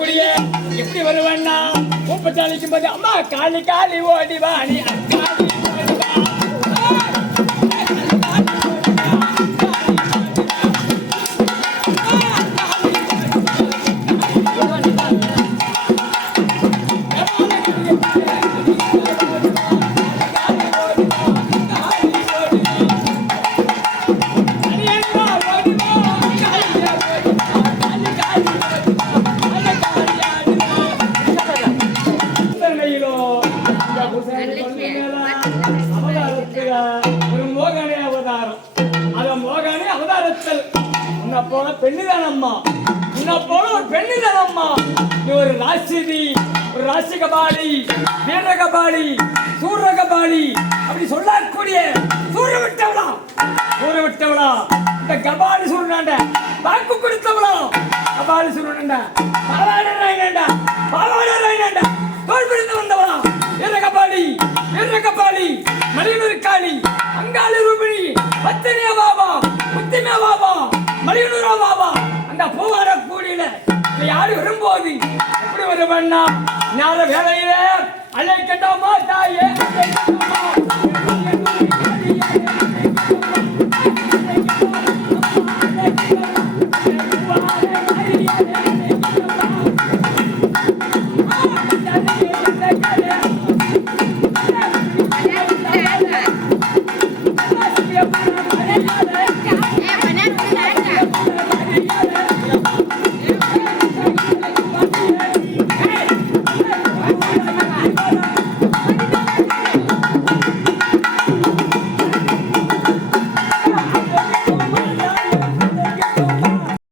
சொல்லக்கூடிய எப்படி வருவேன்னா கூப்பிட்டு அழைக்கும் போது அம்மா காலி காலி ஓடிவா நீ காலி பெண்ணுதானம்மா உன்னை போல ஒரு பெண்ணுதானம்மா நீ ஒரு ராசிதி ஒரு ராசி கபாலி வீர கபாலி சூர கபாலி அப்படி சொல்லக்கூடிய சூர விட்டவளா இந்த கபாலி சூரனாண்ட வாக்கு கொடுத்தவளா கபாலி சூரனாண்ட பாவாடா தோல் பிடித்து வந்தவளா வீர கபாலி மணியூர் காளி அங்காளி ரூபிணி பத்தினியா பாபா முத்திமியா பாபா மணியூரா பாபா அந்த பூவார கூடியில யாரு வரும்போது எப்படி வருவண்ணா ஞான வேலையில அழைக்கட்டாமா தாயே